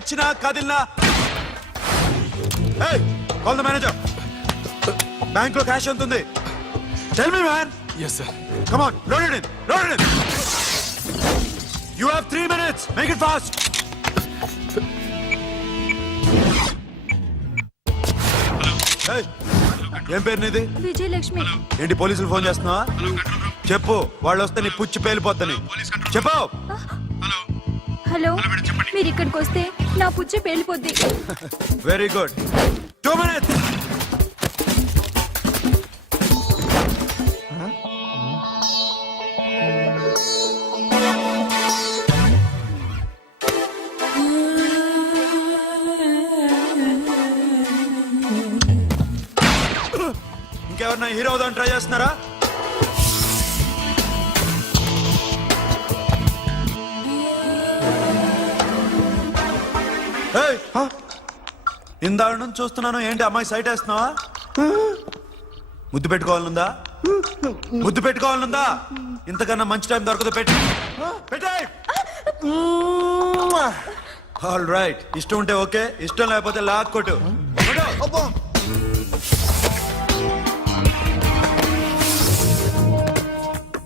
ఏడ్చినా కదిలినా call the manager. Bank లో cash ఎంత ఉంది? Tell me man. Yes, sir. Come on, load it in. Load it in. You have 3 minutes. Make it fast. Hey, ఏం పేరు నీది? విజయలక్ష్మి. ఏంటి పోలీసులు ఫోన్ చేస్తున్నావా? చెప్పు, వాళ్ళు వస్తే నీ పుచ్చి పేలిపోతాని. చెప్పు. హలో, మీరు ఇక్కడికి వస్తే నా పుచ్చ పేలిపోద్ది. Very good. 2 minutes. ఇంకెవరన్నా హీరో అవుదాం ట్రై చేస్తున్నారా? ఇందాక నుంచి చూస్తున్నాను, ఏంటి అమ్మాయి సైట్ వేస్తున్నావా? ముద్దు పెట్టుకోవాలనుందా? ముద్దు పెట్టుకోవాలనుందా? ఇంతకన్నా మంచి టైం దొరకదు. పెట్టే. ఆల్ రైట్, ఇష్టం ఉంటే ఓకే, ఇష్టం లేకపోతే లాక్ కొట్టు.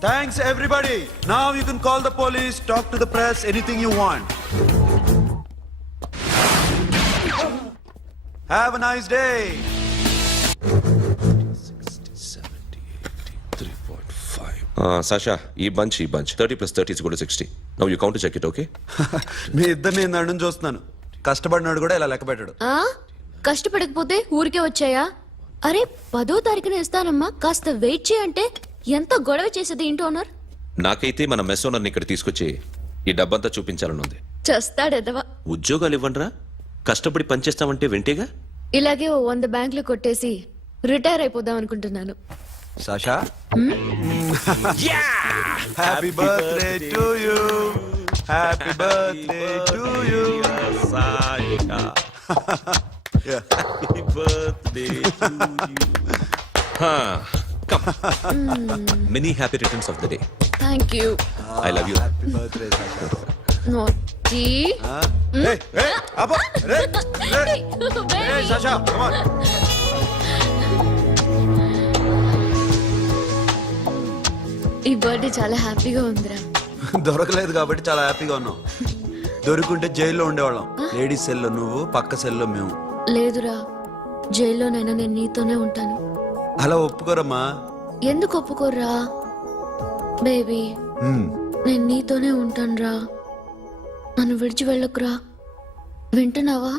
Thanks everybody. Now you can call the police, talk to the press, anything you want. Have a nice day. 'Sasha, ఈ bunch 30 plus 30 is equal to 60. Now you count to check it, okay? మీ ఇద్దరిని నేను నుంచి చూస్తున్నాను. కష్టపడినాడు కూడా ఇలా లెక్క పెట్టాడు. కష్టపడకపోతే ఊరికే వచ్చాయా? అరే 10వ తారీఖున ఇస్తానమ్మా, కాస్త వెయిట్ చేయంటే ఎంత గొడవ చేసేది ఏంటి ఓనర్? నాకైతే మన మెస్ ఓనర్ని ఇక్కడ తీసుకొచ్చి ఈ డబ్బంతా చూపించాలని ఉంది. చేస్తాడెదవా. ఉద్యోగాలు ఇవ్వండిరా, కష్టపడి పనిచేస్తామంటే వింటేగా. ఇలాగే 100 బ్యాంకులు కొట్టేసి రిటైర్ అయిపోదాం అనుకుంటున్నాను. Sasha? Happy birthday to you. Happy birthday to you. Sasha. Happy birthday to you. Come. Many happy returns of the day. Thank you. I love you. Happy birthday, Sasha. Naughty. Hey, Abba. Hey, Sasha, come on. ఈ birthday చాలా హ్యాపీగా ఉందిరా. దొరకలేదు కాబట్టి చాలా హ్యాపీగా ఉన్నాం. దొరుకుంటే జైల్లో ఉండేవాళ్ళం. లేడీస్ సెల్లో నువ్వు, పక్క సెల్లో మేము. లేదురా, జైల్లోనైనా నేను నీతోనే ఉంటాను. అలా ఒప్పుకోరమ్మా. ఎందుకు ఒప్పుకోర్రా బేబీ? నేను నీతోనే ఉంటానురా, నన్ను విడిచి వెళ్ళకురా. వింటున్నావా?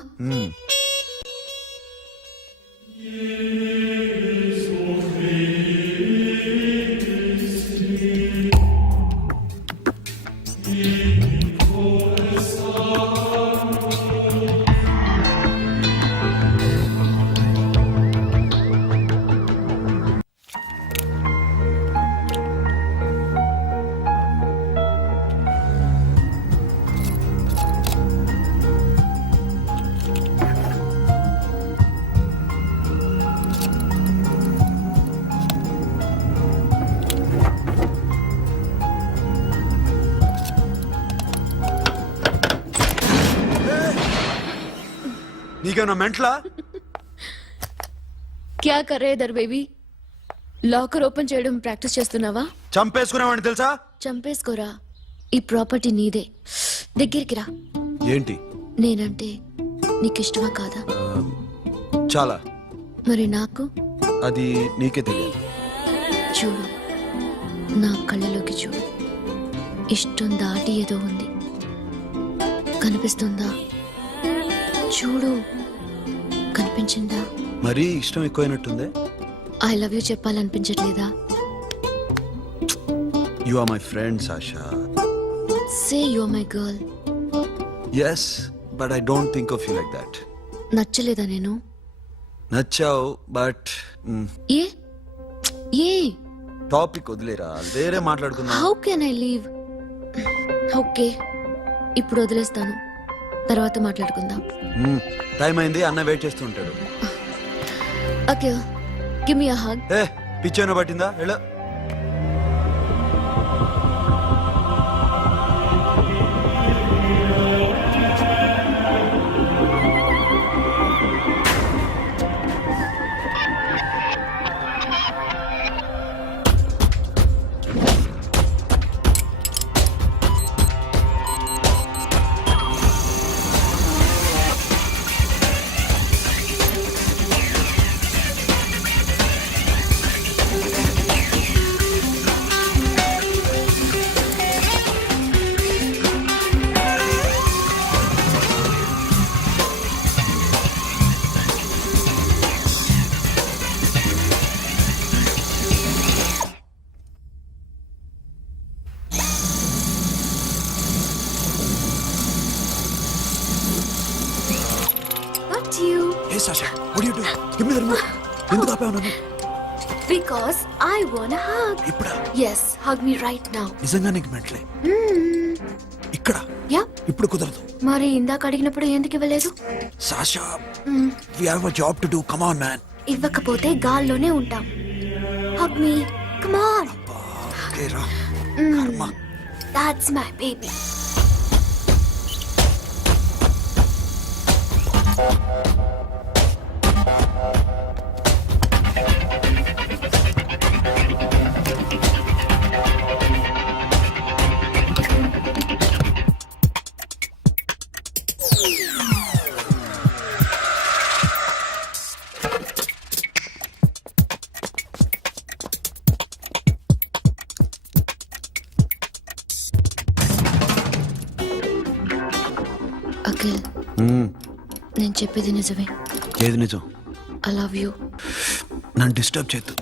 నీకేమన్నా మెంట్లా? క్యా కరే ఇధర్ బేబీ? లాకర్ ఓపెన్ చేయడం ప్రాక్టీస్ చేస్తున్నావా? చంపేసుకునేవాడిని తెలుసా? చంపేసుకోరా, ఈ ప్రాపర్టీ నీదే. దగ్గరికి రా. ఏంటి? నేనంటే నీకిష్టమా కాదా? చాలా. మరి నాకు? అది నీకే తెలియదు. చూడు, నా కళ్ళలోకి చూడు. ఇష్టం దాటి ఏదో ఉంది, కనిపిస్తుందా? చూడు, కనిపించిందా? మరీ ఇష్టం ఎక్కువైనట్టుందే. ఐ లవ్ యూ చెప్పాలనిపించట్లేదా? You are my friend Sasha. Say you are my girl. yes but I don't think of you like that. నచ్చలేదా నేను? నచ్చావు బట్ ఏ ఏ టాపిక్ వదిలేరా, వేరే మాట్లాడుకుందాం. How can I leave? Okay, ఇప్పుడు వదిలేస్తాను, తర్వాత మాట్లాడుకుందాం. టైం అయింది, అన్న వెయిట్ చేస్తూ ఉంటాడు. Okay, give me a hug. ఏ పిచ్చేనా పట్టిందా? ఎలా ఎందుకు ఆపావు నన్ను? Because I want hug. ఇప్పుడా? yes hug me right now. నిజంగా నీకు మెంటలే? ఇక్కడ యా ఇప్పుడు కుదరదు. మరి ఇందాక అడిగినప్పుడు ఎందుకు ఇవ్వలేదు? Sasha, we have a job to do. Come on, man. ఇవ్వకపోతే గాల్లోనే ఉంటాం. Hug me, come on. Okay, రా. కర్మ. That's my baby. అఖిల్, నేను చెప్పేది నిజమే. ఏది నిజం? I love you. నన్ను డిస్టర్బ్ చేయొద్దు.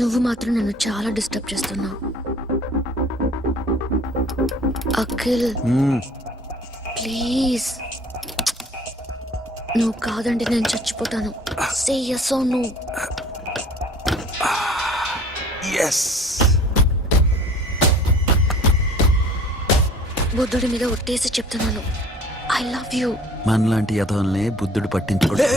నువ్వు మాత్రం నన్ను చాలా డిస్టర్బ్ చేస్తున్నావు. అఖిల్ ప్లీజ్, నువ్వు కాదంటే నేను చచ్చిపోతాను. సే yes or no. Yes. బుద్ధుడి మీద ఒట్టేసి చెప్తున్నాను. I love you. మనలాంటి యథోల్ని బుద్ధుడు పట్టించుకోడు.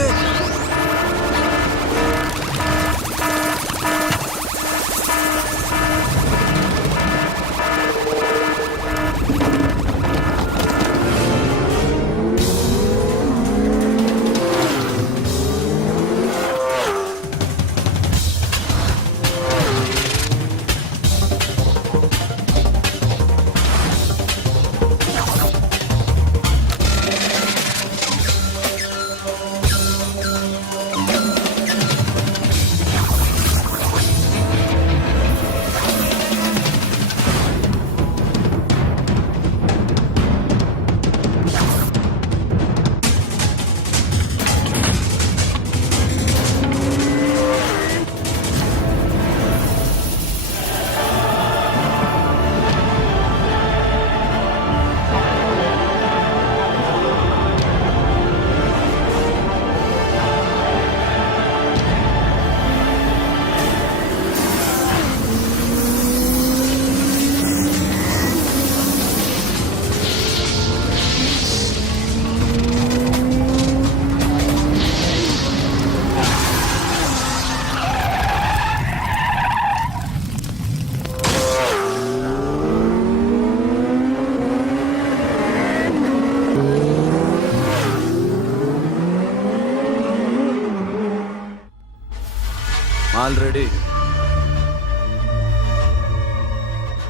ఆల్రెడీ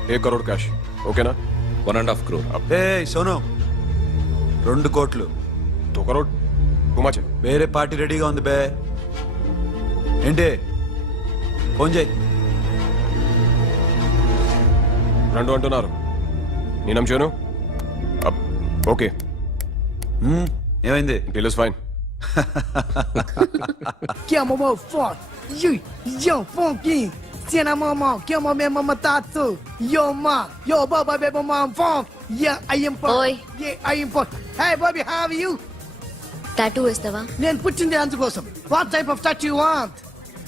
1 crore క్యాష్ ఓకేనా? 1.5 crore. ఏ సోను, 2 కోట్లు. 2 crore టూ మచ్. వేరే పార్టీ రెడీగా ఉంది బే. ఏంటి? ఫోన్ చేయి. 2 అంటున్నారు. నేనేం చేయను? ఓకే, ఏమైంది? Deal is fine. Que é mamão forte. Yo, funky. Se na mamão, que é mamãe mamatatu. Yo, ma. Yo, baba, baby, mom, funk. Yeah, I am for. Oi. Yeah, I am for. Hey, Bobby, how are you? Tattoo వేస్తావా? నేను పుట్టింది అందుకోసం. What type of tattoo you want?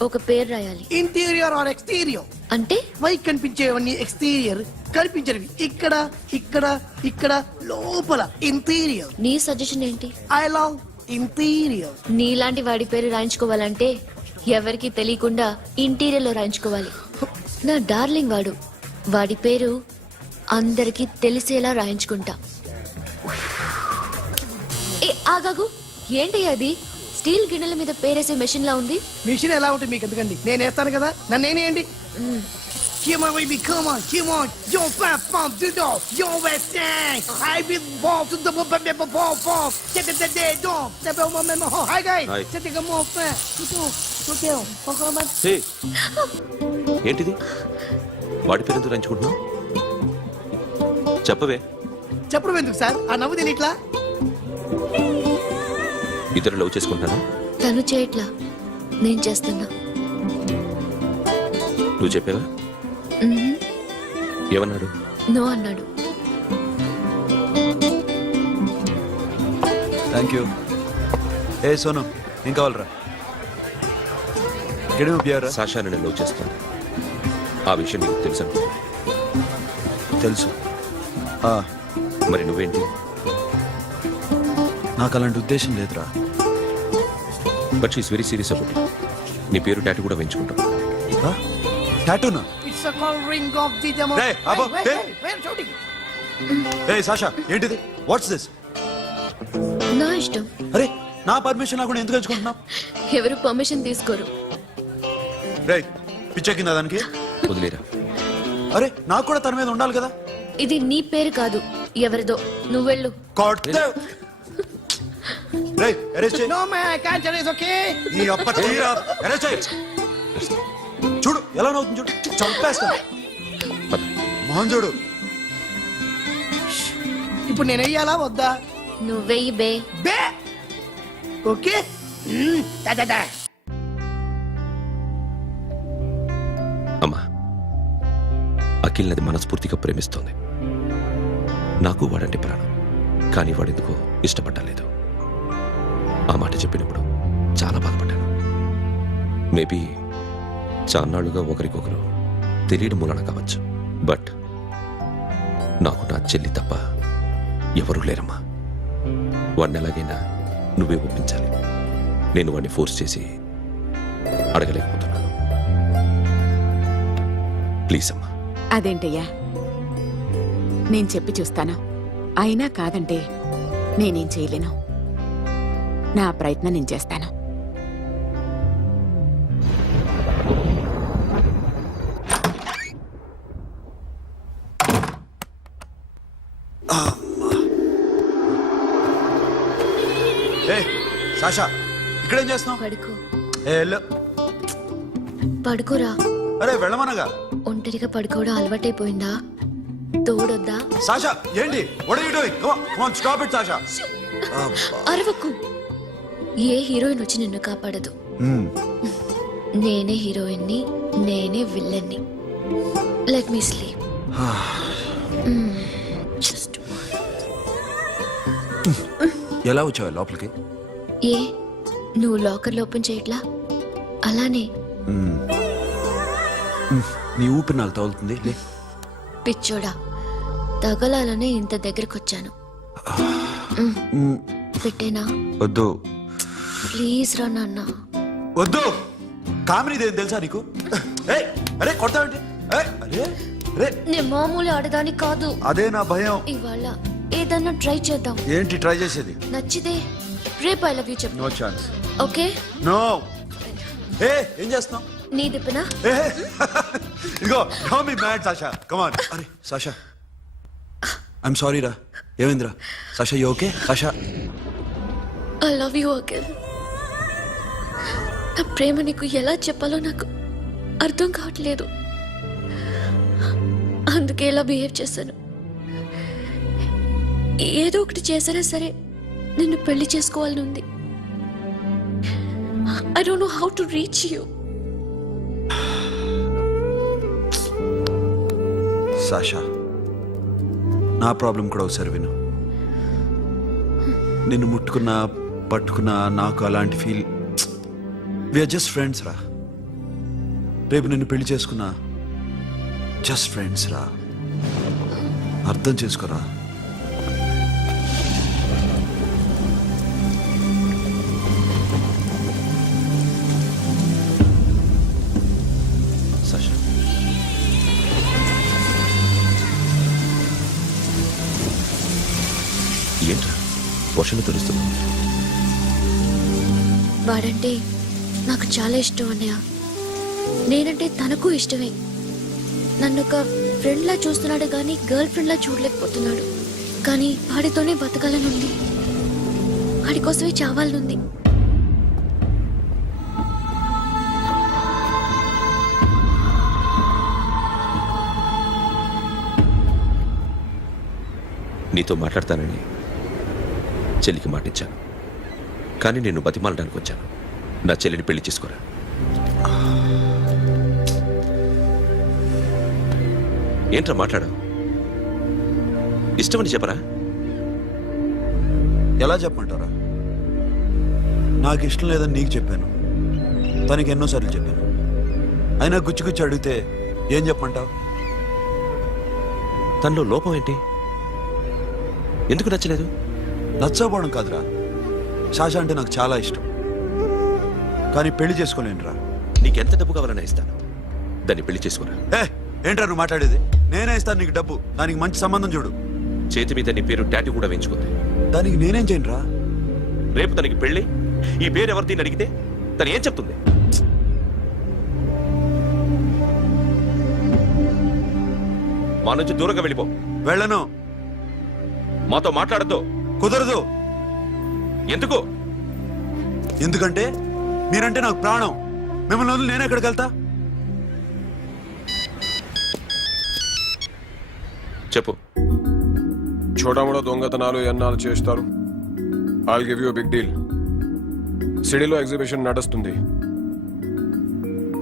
ఒక పేరు రాయాలి. Interior or exterior? అంటే పై కనిపించేవన్నీ exterior, కనిపించేవి ఇక్కడ ఇక్కడ ఇక్కడ లోపల ఇంటీరియర్. నీ సజెషన్ ఏంటి? I love interior. నీలాంటి వాడి పేరు రాయించుకోవాలంటే ఎవరికి తెలియకుండా ఇంటీరియర్ లో రాయించుకోవాలి. నా డార్లింగ్ వాడు, వాడి పేరు అందరికి తెలిసేలా రాయించుకుంటా. ఏ ఆగాగు, ఏంటి అది? స్టీల్ గిన్నెల మీద పేరేసే మెషిన్ లా ఉంది. మిషన్ ఎలా ఉంటుంది మీకు ఎందుకండి, నేను వేస్తాను కదా, నన్ను నేనేయండి. Come on, baby, come on, come on. Yo, fat pump, do do. Yo, West End. I be ball to the ball, ball. Get the day, dog. The bell, my ho. Hi, guys. Hi. Set the more fat. Okay, హే, ఏంటిది? వాడి పేరు ఎందుకు రంచుకుంటున్నావు? చెప్పవే. చెప్పడం ఎందుకు sir? ఆ నవ్వు తిని ఇట్లా ఇద్దరు లవ్ చేసుకుంటాను. తను చేయట్లా, నేను చేస్తున్నా. నువ్వు చెప్పావా? ఏమన్నాడు? నో అన్నాడు. Thank you. ఏ సోను, ఏం కావాలరా గడిమ బియారా సాషా నేను లవ్ చేస్తాను. ఆ విషయం నీకు తెలుసు అనుకుంటా. తెలుసు మరి నువ్వేంటి? నాకు అలాంటి ఉద్దేశం లేదురా. But she's very serious about it. నీ పేరు టాటూ కూడా వేయించుకుంటాం. టాటూనా? It's a call ring of the demo. Hey, Abba, hey. Wait, shooting. A Sasha ఏంటిది? What's this? నా ఇష్టం. అరే నా పర్మిషన్ లేకుండా ఎందుకు ఎంచుకుంటున్నావు? ఎవరు పర్మిషన్ తీసుకోరు. రే పిచ్చెక్కిందా దానికి? వదిలేరా. అరే నాకు కూడా తన మీద ఉండాలి కదా. ఇది నీ పేరు కాదు, ఎవరిదో. నువ్వెళ్ళు. రే అరెస్ట్ చేయి. No man, I can't tell you, it's okay. ఈ అప్ప తీరా అరెస్ట్ చేయి. చూడు ఎలా నవ్వుతుంది చూడు. చంపేస్తా. పద. మోహన్ చూడు. ఇప్పుడు నేను వెయ్యాలా వద్దా? నువ్వెయ్యి బే. బే ఓకే. Da da da. అమ్మా, అఖిల్ నది మనస్ఫూర్తిగా ప్రేమిస్తోంది. నాకు వాడంటే ప్రాణం, కానీ వాడెందుకో ఇష్టపడలేదు. ఆ మాట చెప్పినప్పుడు చాలా బాధపడ్డాను. మేబీ చాన్నాళ్ళుగా ఒకరికొకరు తెలియడం మూలన కావచ్చు. బట్ నాకు నా చెల్లి తప్ప ఎవరూ లేరమ్మా. వాడిని ఎలాగైనా నువ్వే ఒప్పించాలి. నేను వాడిని ఫోర్స్ చేసి అడగలేకపోతున్నాను. ప్లీజ్ అమ్మా. అదేంటయ్యా, నేను చెప్పి చూస్తాను. అయినా కాదంటే నేనేం చేయలేను. నా ప్రయత్నం నేను చేస్తాను. ఏ సాషా ఇక్కడేం చేస్తున్నావు? పడుకో. ఏ వెళ్ళు. పడుకోరా. అరే వెళ్ళమనగా. ఒంటరిగా పడుకోవడం అలవాటైపోయిందా? తోడొద్దా? సాషా ఏంటి? What are you doing? Come on, come on, stop it Sasha. అరవకు. ఏ హీరోయిన్ వచ్చి నిన్ను కాపాడదు. నేనే హీరోయిన్ని, నేనే విల్లన్ని. Let me sleep. జస్ట్ ఎలా వచ్చావు లోపలికి? ఏ నువ్వు లాకర్లో ఓపెన్ చేయట్లా? అలానే. నీ ఊపిరి నాకు తగులుతుంది. లే. పిచ్చోడా, తగలాలనే ఇంత దగ్గరకొచ్చాను. పెట్టేనా? వద్దు. ప్లీజ్ రా నాన్న. వద్దు. కామెడీ తెలుసా నీకు? ఏయ్, అరే కొడతావేంటి? ఏయ్, అరే అరే నేను మామూలు ఆడదాని కాదు. అదే నా భయం. ఇవాళ ఏదన్నా ట్రై చేద్దాం. ఏంటి ట్రై చేసేది? నచ్చితే రేపు ఐ లవ్ యూ చెప్పు. No chance. ఓకే? నో. ఏ ఏం చేస్తున్నావు? నీ దిప్పునా? ఇదిగో don't be mad Sasha. Come on. అరే సాషా ఐఎమ్ సారీ రా. ఏమైందిరా? Sasha you okay? Sasha I love you again. నా ప్రేమ నీకు ఎలా చెప్పాలో నాకు అర్థం కావట్లేదు. అందుకే ఇలా బిహేవ్ చేశాను. ఏదో ఒకటి చేసినా సరే నిన్ను పెళ్లి చేసుకోవాలని ఉంది. I don't know how to reach you. Sasha నా ప్రాబ్లం కూడా ఒకసారి విను. నిన్ను ముట్టుకున్నా పట్టుకున్నా నాకు అలాంటి ఫీల్. వీఆర్ జస్ట్ ఫ్రెండ్స్ రా. రేపు నిన్ను పెళ్లి చేసుకున్నా జస్ట్ ఫ్రెండ్స్ రా. అర్థం చేసుకోరా. సాషా, ఏంట్రా వర్షంలో తెలుస్తున్నావు? వాడంటే నాకు చాలా ఇష్టం అన్నయ్య. నేనంటే తనకు ఇష్టమే. నన్ను ఒక ఫ్రెండ్లా చూస్తున్నాడు కానీ గర్ల్ ఫ్రెండ్లా చూడలేకపోతున్నాడు. కానీ వాడితోనే బతకాలని ఉంది. వాడి కోసమే చావాలనుంది. నీతో మాట్లాడతానని చెల్లికి మాటిచ్చాను, కానీ నేను బతిమాలడానికి వచ్చాను. నా చెల్లిని పెళ్లి చేసుకోరా. ఏంట్రా మాట్లాడావు? ఇష్టమని చెప్పరా? ఎలా చెప్పమంటారా? నాకు ఇష్టం లేదని నీకు చెప్పాను, తనకి ఎన్నోసార్లు చెప్పాను. అయినా గుచ్చి గుచ్చి అడిగితే ఏం చెప్పమంటావు? తనలో లోపం ఏంటి? ఎందుకు నచ్చలేదు? నచ్చకపోవడం కాదురా, శాషా అంటే నాకు చాలా ఇష్టం, కానీ పెళ్లి చేసుకోలేనురా. నీకెంత డబ్బు కావాలన్నా ఇస్తాను, దాన్ని పెళ్లి చేసుకురా. ఏంట్రా నువ్వు మాట్లాడేది? నేనే ఇస్తాను నీకు డబ్బు, దానికి మంచి సంబంధం చూడు. చేతి మీద నీ పేరు టాటూ కూడా వేయించుకుంది. దానికి నేనేం చేయనురా? రేపు తనకి పెళ్ళి ఈ పేరు ఎవరిది అడిగితే తను ఏం చెప్తుంది? మా నుంచి దూరంగా వెళ్ళిపో. వెళ్ళను. మాతో మాట్లాడద్దు. కుదరదు. ఎందుకు? ఎందుకంటే మీరంటే నాకు ప్రాణం. మిమ్మల్ని వదిలి నేను ఎక్కడికి వెళ్తా? చెప్పు. చోటామోటా దొంగతనాలు ఎన్నాళ్ళు చేస్తారు? I'll give you big deal. సిటీలో ఎగ్జిబిషన్ నడుస్తుంది.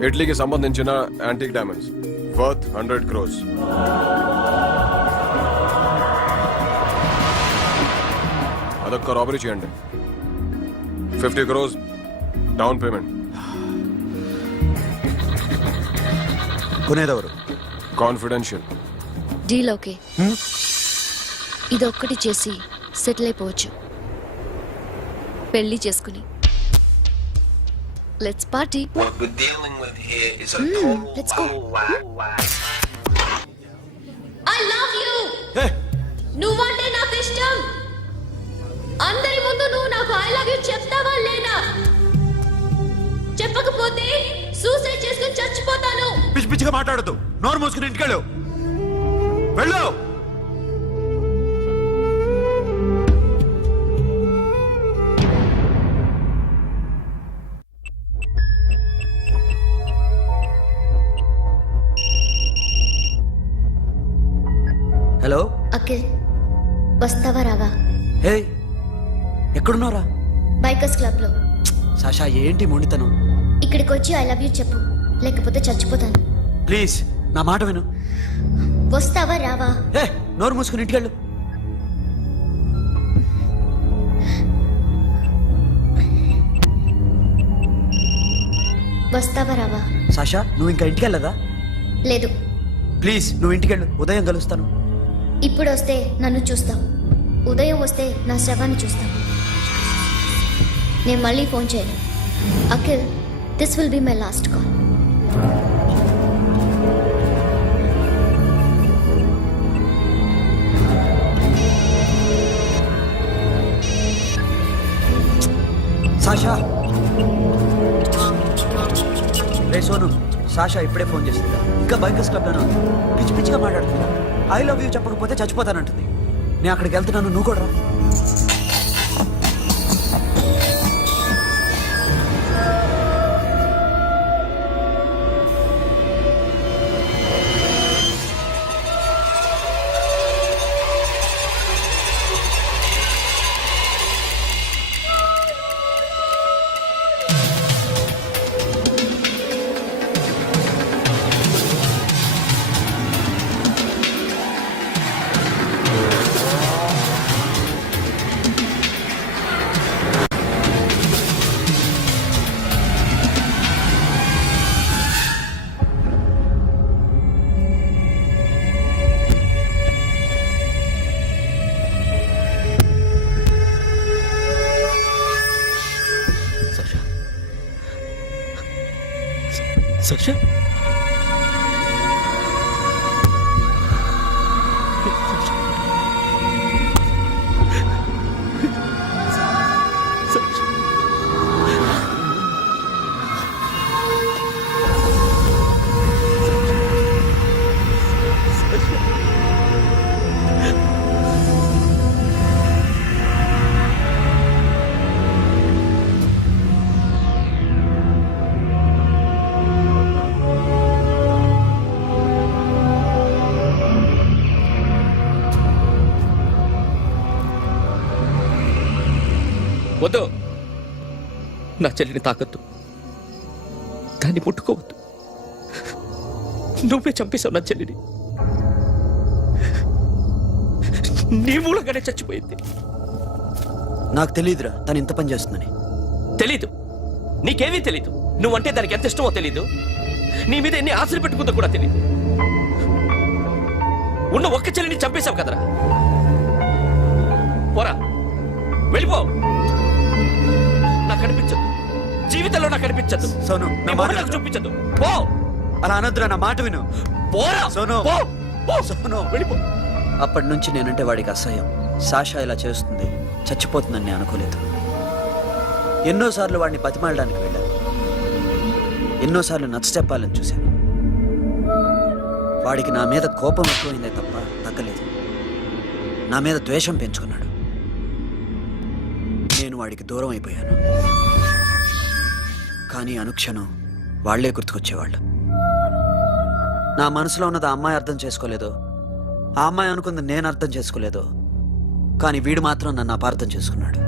ఇటలీకి సంబంధించిన యాంటిక్ డైమండ్స్ వర్త్ 100 crores. అదొక్క రాబరీ చేయండి. 50 crores డౌన్ పేమెంట్. కొనేదెవరు? కాన్ఫిడెన్షియల్. Deal okay. ఇదొక్కటి చేసి సెటిల్ అయిపోవచ్చు. పెళ్లి చేసుకుని let's party. What we're dealing with here is a total let's go. I love you. నువ్వంటే నాకు ఇష్టం. అందరి ముందు నువ్వు నాకు ఐ లవ్ యు చెప్తావా లేదా? చెప్పకపోతే సూసైడ్ చేసుకుని చచ్చిపోతాను. పిచ్చి పిచ్చిగా మాట్లాడద్దు. నోరు మూసుకుని ఇంటికి వెళ్ళు. వెళ్ళు. హలో అఖిల్, వస్తావా రావా? హే, ఎక్కడున్నారా? బైకర్స్ క్లబ్ లో. సాషా ఏంటి మొండితనం? ఇక్కడికి వచ్చి ఐ లవ్ యూ చెప్పు, లేకపోతే చచ్చిపోతాను. ప్లీజ్ నా మాట విను. వస్తావా రావా? హే, నోరు మూసుకుని ఇంటికి వెళ్ళు. వస్తావా రావా? సాషా నువ్వు ఇంకా ఇంటికి వెళ్ళదా? లేదు. ప్లీజ్ నువ్వు ఇంటికి వెళ్ళు, ఉదయం కలుస్తాను. ఇప్పుడు వస్తే నన్ను చూస్తావు, ఉదయం వస్తే నా శవాన్ని చూస్తావు. నేను మళ్ళీ ఫోన్ చేయను. Akhil, this will be my last call. Sasha, ray Sonu, Sasha ఇప్పుడే ఫోన్ చేస్తుందా? ఇంకా బైకర్స్ క్లబ్ లోనే ఉంది. పిచ్చి పిచ్చిగా మాట్లాడుతుందా? ఐ లవ్ యూ చెప్పకపోతే చచ్చిపోతానంటుంది. నేను అక్కడికి వెళ్తున్నాను, నువ్వు కూడా రా. Sasha? వద్దు, నా చెల్లిని తాకద్దు, దాన్ని ముట్టుకోవద్దు. నువ్వే చంపేశావు నా చెల్లిని. నీ మూలంగానే చచ్చిపోయింది. నాకు తెలియదురా తను ఇంత పని చేస్తుందని. తెలీదు, నీకేమీ తెలీదు. నువ్వంటే దానికి ఎంత ఇష్టమో తెలీదు, నీ మీద ఎన్ని ఆశలు పెట్టుకుందో కూడా తెలీదు. ఉన్న ఒక్క చెల్లిని చంపేశావు కదరా. పోరా, వెళ్ళిపో. నాకు కనిపించదు, జీవితంలో నాకు కనిపించదు. సోను, నా నీ మాట మొహం నాకు చూపించదు. పో, అలా అనొద్దురా, నా మాట విను. పోరా. సోను. పో, పో. సోను. వెళ్ళిపో. అప్పటి నుంచి నేనంటే వాడికి అసహ్యం. సాషా ఇలా చేస్తుంది, చచ్చిపోతుందని నేను అనుకోలేదు. ఎన్నోసార్లు వాడిని బతిమాలడానికి వెళ్ళాను, ఎన్నోసార్లు నచ్చ చెప్పాలని చూశాను. వాడికి నా మీద కోపం ఎక్కువైందే తప్ప తగ్గలేదు. నా మీద ద్వేషం పెంచుకున్నాడు. నేను వాడికి దూరం అయిపోయాను. కానీ అనుక్షణం వాళ్లే గుర్తుకొచ్చేవాళ్ళు. నా మనసులో ఉన్నది ఆ అమ్మాయి అర్థం చేసుకోలేదో, ఆ అమ్మాయి అనుకుంది నేను అర్థం చేసుకోలేదో, కానీ వీడు మాత్రం నన్ను అపార్థం చేసుకున్నాడు.